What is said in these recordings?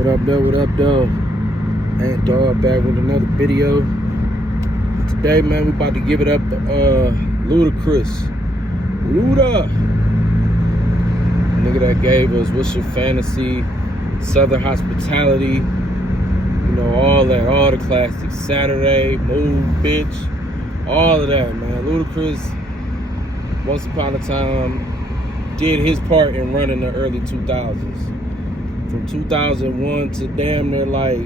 What up, though? What up, though? And dog back with another video. Today, man, we about to give it up to Ludacris. Luda! Nigga that gave us What's Your Fantasy, Southern Hospitality, you know, all that, all the classics. Saturday, Move, Bitch, all of that, man. Ludacris, once upon a time, did his part in running the early 2000s. From 2001 to damn near like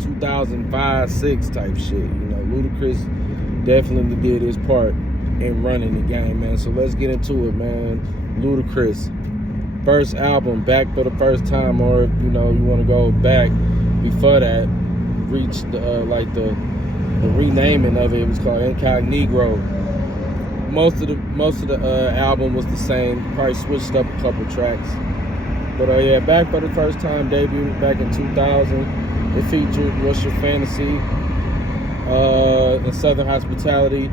2005, 6 type shit. You know, Ludacris definitely did his part in running the game, man. So let's get into it, man. Ludacris, first album, Back for the First Time, or you know, you want to go back before that, reached the renaming of it. It was called Incognito. Most of the album was the same. Probably switched up a couple tracks. But yeah, Back for the First Time debuted back in 2000. It featured What's Your Fantasy and Southern Hospitality.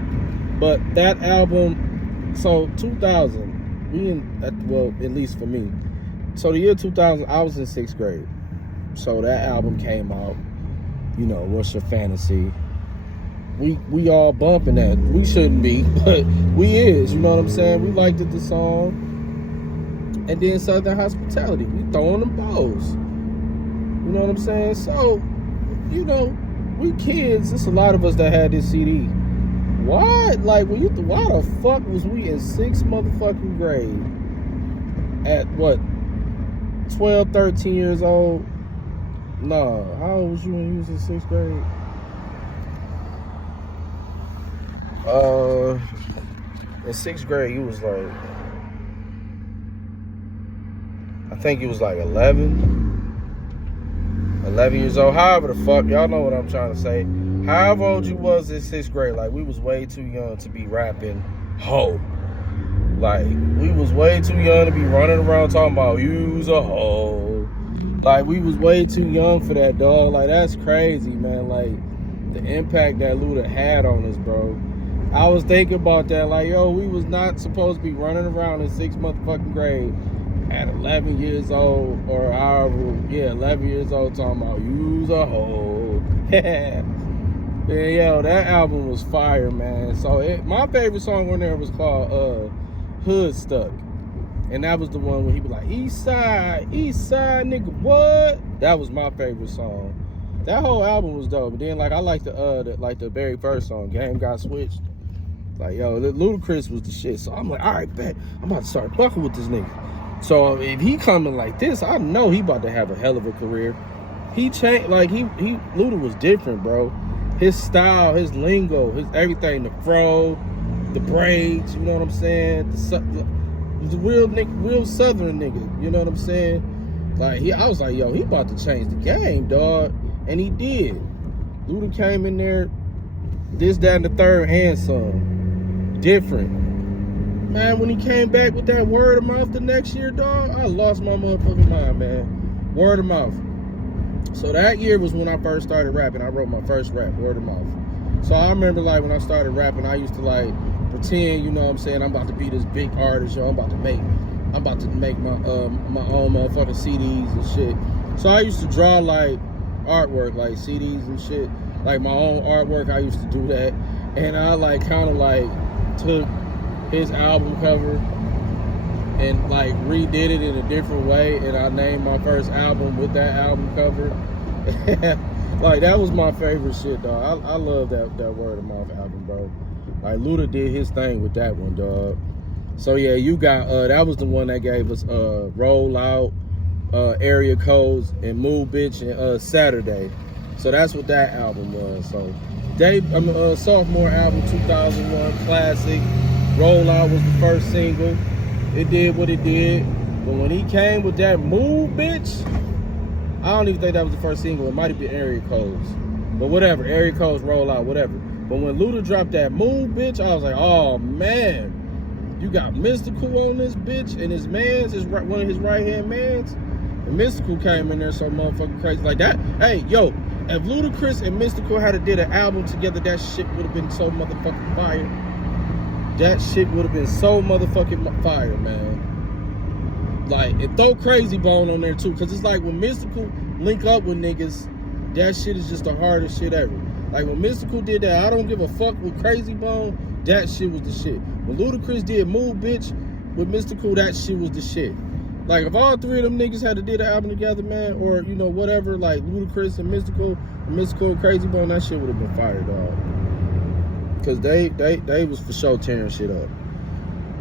But that album, so 2000, well, at least for me. So the year 2000, I was in 6th grade. So that album came out, you know, What's Your Fantasy. We all bumping that. We shouldn't be, but we is, you know what I'm saying? We liked it, the song. And then Southern Hospitality, we throwing them balls. You know what I'm saying? So, you know, we kids, there's a lot of us that had this CD. Why? Like, why the fuck was we in 6th motherfucking grade? At what? 12, 13 years old? Nah, how old was you when you was in 6th grade? In 6th grade, you was like, I think he was like 11 years old. However the fuck, y'all know what I'm trying to say. However old you was in 6th grade, like we was way too young to be rapping ho. Like we was way too young to be running around talking about you's a hoe. Like we was way too young for that, dog. Like that's crazy, man. Like the impact that Luda had on us, bro. I was thinking about that, like, yo, we was not supposed to be running around in 6th motherfucking grade at 11 years old, or however, yeah, 11 years old, talking about you's a hoe. Yeah, yo, that album was fire, man. So my favorite song on there was called Hood Stuck. And that was the one where he was like, East side, nigga, what? That was my favorite song. That whole album was dope. But then, like, I like the very first song, Game Got Switched. Like, yo, Ludacris was the shit. So I'm like, all right, bet. I'm about to start fucking with this nigga. So if he coming like this, I know he about to have a hell of a career. He changed, like Luda was different, bro. His style, his lingo, his everything, the fro, the braids, you know what I'm saying? The real nigga, real Southern nigga, you know what I'm saying? Like I was like, yo, he about to change the game, dog, and he did. Luda came in there, this, that, and the third, and some. Different. Man, when he came back with that word of mouth the next year, dog, I lost my motherfucking mind, man. Word of mouth. So that year was when I first started rapping. I wrote my first rap, word of mouth. So I remember, like, when I started rapping, I used to, like, pretend, you know what I'm saying, I'm about to be this big artist, yo. I'm about to make my own motherfucking CDs and shit. So I used to draw, like, artwork, like CDs and shit. Like, my own artwork, I used to do that. And I, like, kind of, like, took his album cover and like redid it in a different way, and I named my first album with that album cover. Like that was my favorite shit, dog. I love that word of mouth album, bro. Like Luda did his thing with that one, dog. So yeah, you got that was the one that gave us Roll Out, Area Codes, and Move Bitch, and Saturday. So that's what that album was. So sophomore album, 2001, classic. Roll Out was the first single. It did what it did. But when he came with that Move Bitch, I don't even think that was the first single. It might have been Area Codes. But whatever, Area Codes, Roll Out, whatever. But when Luda dropped that Move Bitch, I was like, oh man, you got Mystical on this bitch, and his mans, one of his right-hand mans. And Mystical came in there so motherfucking crazy. Like that, hey, yo, if Ludacris and Mystical had did an album together, that shit would have been so motherfucking fire. That shit would have been so motherfucking fire, man. Like, and throw Crazy Bone on there too, because it's like when Mystical link up with niggas, that shit is just the hardest shit ever. Like when Mystical did that, I don't give a fuck with Crazy Bone, that shit was the shit. When Ludacris did Move Bitch with Mystical, that shit was the shit. Like if all three of them niggas had to did an album together, man, or you know whatever, like Ludacris and Mystical and Crazy Bone, that shit would have been fire, dog. Cause they was for sure tearing shit up.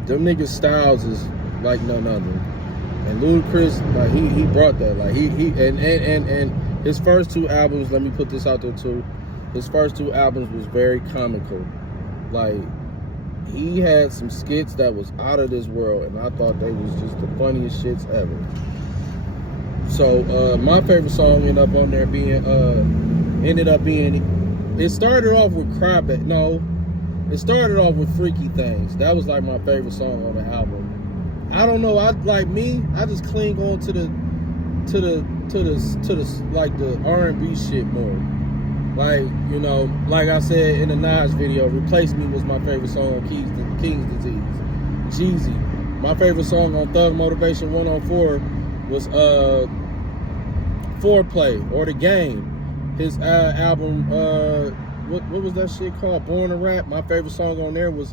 Them niggas' styles is like none other. And Ludacris, like he brought that. Like he and his first two albums, let me put this out there too. His first two albums was very comical. Like he had some skits that was out of this world, and I thought they was just the funniest shits ever. So my favorite song ended up being it started off with it started off with Freaky Things. That was like my favorite song on the album. I don't know, I just cling on to the like the R&B shit more. Like, you know, like I said in the Nas video, Replace Me was my favorite song on King's Disease. Jeezy. My favorite song on Thug Motivation 104 was Foreplay or The Game. His album, what was that shit called? Born to Rap. My favorite song on there was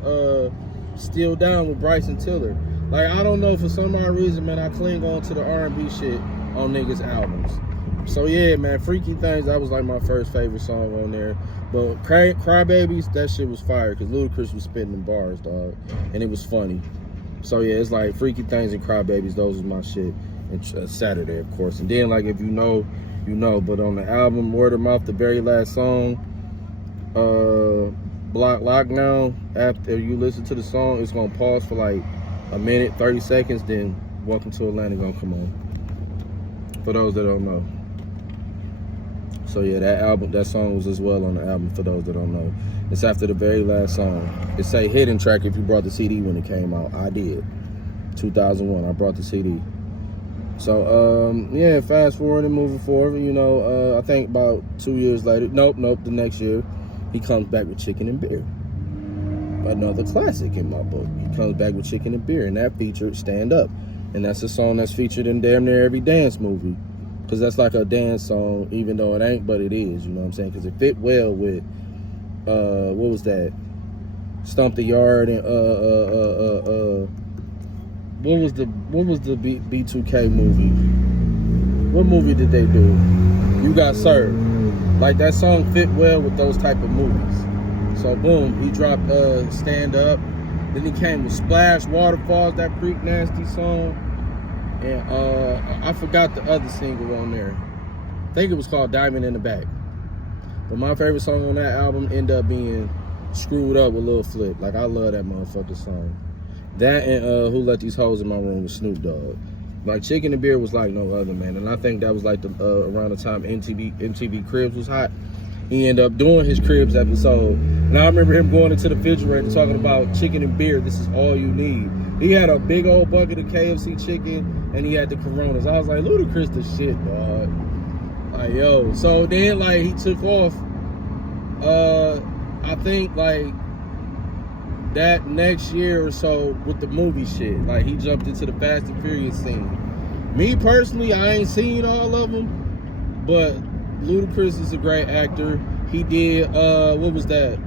Still Down with Bryson Tiller. Like, I don't know, for some odd reason, man, I cling on to the R&B shit on niggas' albums. So yeah, man, Freaky Things, that was like my first favorite song on there. But Crybabies, that shit was fire because Ludacris was spitting them bars, dog, and it was funny. So yeah, it's like Freaky Things and Crybabies, those was my shit. And Saturday, of course. And then, like, if you know, you know. But on the album, Word of Mouth, the very last song, Block Lockdown, after you listen to the song, it's gonna pause for like a minute, 30 seconds, then Welcome to Atlanta gonna come on. For those that don't know. So yeah, that song was as well on the album, for those that don't know. It's after the very last song. It's a hidden track if you brought the CD when it came out. I did. 2001, I brought the CD. So, yeah, fast forward and moving forward, you know, I think about 2 years later, nope, the next year, he comes back with Chicken and Beer. Another classic in my book. He comes back with Chicken and Beer, and that featured Stand Up. And that's a song that's featured in damn near every dance movie. Because that's like a dance song, even though it ain't, but it is, you know what I'm saying? Because it fit well with, what was that? Stomp the Yard and, what was the B2K movie? What movie did they do? You Got Served. Like, that song fit well with those type of movies. So boom, he dropped Stand Up. Then he came with Splash, Waterfalls, that Freak Nasty song. And I forgot the other single on there. I think it was called Diamond in the Back. But my favorite song on that album ended up being Screwed Up with Lil Flip. Like, I love that motherfucking song. That and Who Let These Hoes in My Room with Snoop Dogg. Like, Chicken and Beer was like no other, man. And I think that was like the around the time MTV Cribs was hot. He ended up doing his Cribs episode. And I remember him going into the refrigerator talking about chicken and beer. This is all you need. He had a big old bucket of KFC chicken, and he had the Coronas. I was like, Ludacris the shit, dog. Like, yo. So then, like, he took off. I think, like, that next year or so with the movie shit. Like, he jumped into the Fast and Furious scene. Me, personally, I ain't seen all of them, but Ludacris is a great actor. He did, what was that?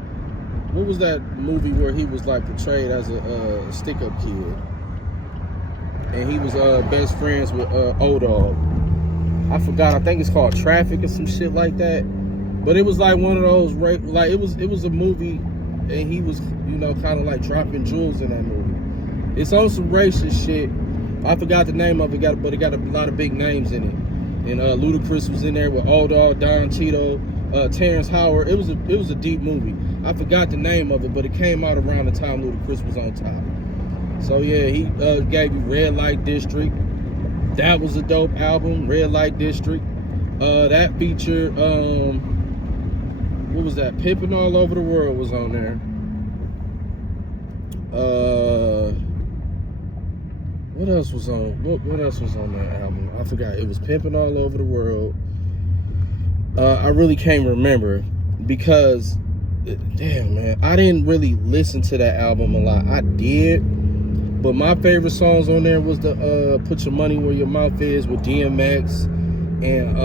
What was that movie where he was like portrayed as a stick-up kid? And he was best friends with O-Dog. I forgot, I think it's called Traffic or some shit like that. But it was like one of those, like it was a movie, and he was, you know, kind of like dropping jewels in that movie. It's on some racist shit. I forgot the name of it, but it got a lot of big names in it. And Ludacris was in there with O-Dog, Don Cheeto, Terrence Howard. It was a deep movie. I forgot the name of it, but it came out around the time Ludacris was on top. So yeah, he gave you Red Light District. That was a dope album, Red Light District. That featured, what was that? Pimpin' All Over the World was on there. What else was on? What else was on that album? I forgot. It was Pimpin' All Over the World. I really can't remember because, damn, man, I didn't really listen to that album a lot. I did, but my favorite songs on there was the Put Your Money Where Your Mouth Is with DMX. And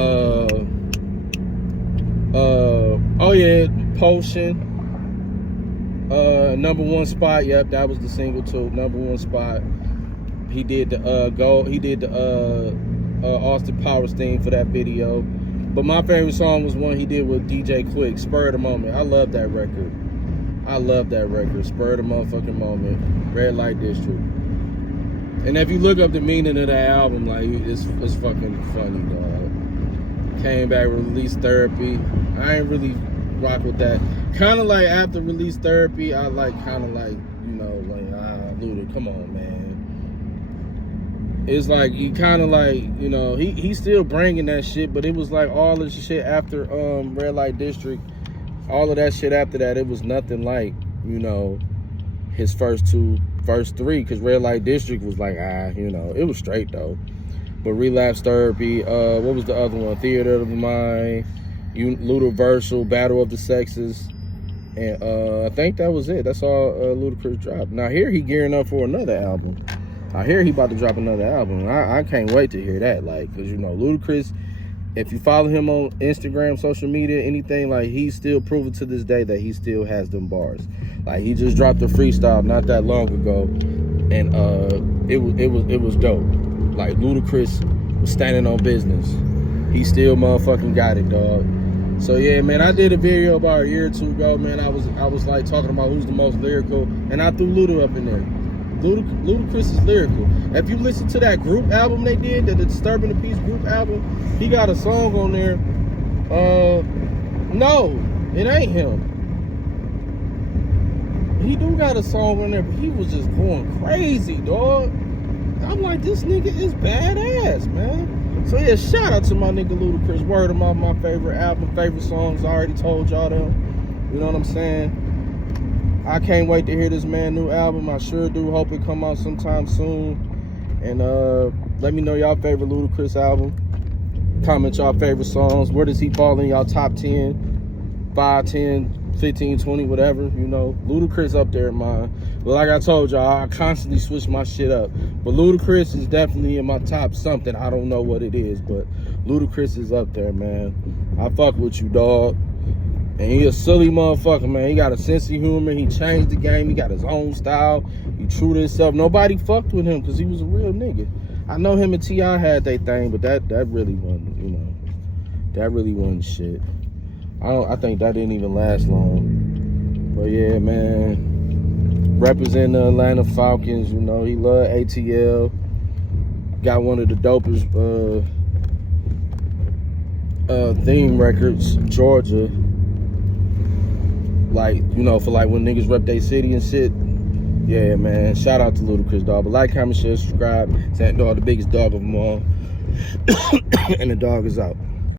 oh yeah, Potion. Number one spot. Yep, that was the single too. Number one spot. He did the Austin Powers theme for that video. But my favorite song was one he did with DJ Quick, Spur of the Moment. I love that record. Spur of the motherfucking Moment. Red Light District. And if you look up the meaning of that album, like, it's fucking funny, dog. Came back, released Therapy. I ain't really rock with that. Kind of like after Release Therapy, I like Luda, come on, man. It's like he kind of like, he's still bringing that shit, but it was like all the shit after Red Light District, all of that shit after that, it was nothing like, his first three, because Red Light District was like, it was straight though. But Relapse Therapy, what was the other one? Theater of the Mind, Ludiversal, Battle of the Sexes, and I think that was it. That's all Ludacris dropped. Now here he gearing up for another album. I hear he about to drop another album. I can't wait to hear that. Like, cause Ludacris, if you follow him on Instagram, social media, anything, like, he's still proving to this day that he still has them bars. Like, he just dropped a freestyle not that long ago, and it was dope. Like, Ludacris was standing on business. He still motherfucking got it, dog. So yeah, man, I did a video about a year or two ago, man. I was like talking about who's the most lyrical, and I threw Luda up in there. Ludacris is lyrical. If you listen to that group album they did, the Disturbing the Peace group album, he got a song on there. No, it ain't him. He do got a song on there, but he was just going crazy, dog. I'm like, this nigga is badass, man. So yeah, shout out to my nigga Ludacris. Word of mouth, my favorite album, favorite songs. I already told y'all them. You know what I'm saying? I can't wait to hear this man new album. I sure do. Hope it come out sometime soon. And let me know y'all favorite Ludacris album. Comment y'all favorite songs. Where does he fall in y'all top 10, 5, 10, 15, 20, whatever, Ludacris up there in mine. But like I told y'all, I constantly switch my shit up. But Ludacris is definitely in my top something. I don't know what it is, but Ludacris is up there, man. I fuck with you, dog. And he a silly motherfucker, man. He got a sense of humor. He changed the game. He got his own style. He true to himself. Nobody fucked with him because he was a real nigga. I know him and T.I. had their thing, but that really wasn't, that really wasn't shit. I think that didn't even last long. But yeah, man. Representing the Atlanta Falcons, he love ATL. Got one of the dopest theme records, Georgia. Like, for like when niggas rep their city and shit. Yeah, man. Shout out to Ludacris, dog. But like, comment, share, subscribe. That dog, the biggest dog of them all. And the dog is out.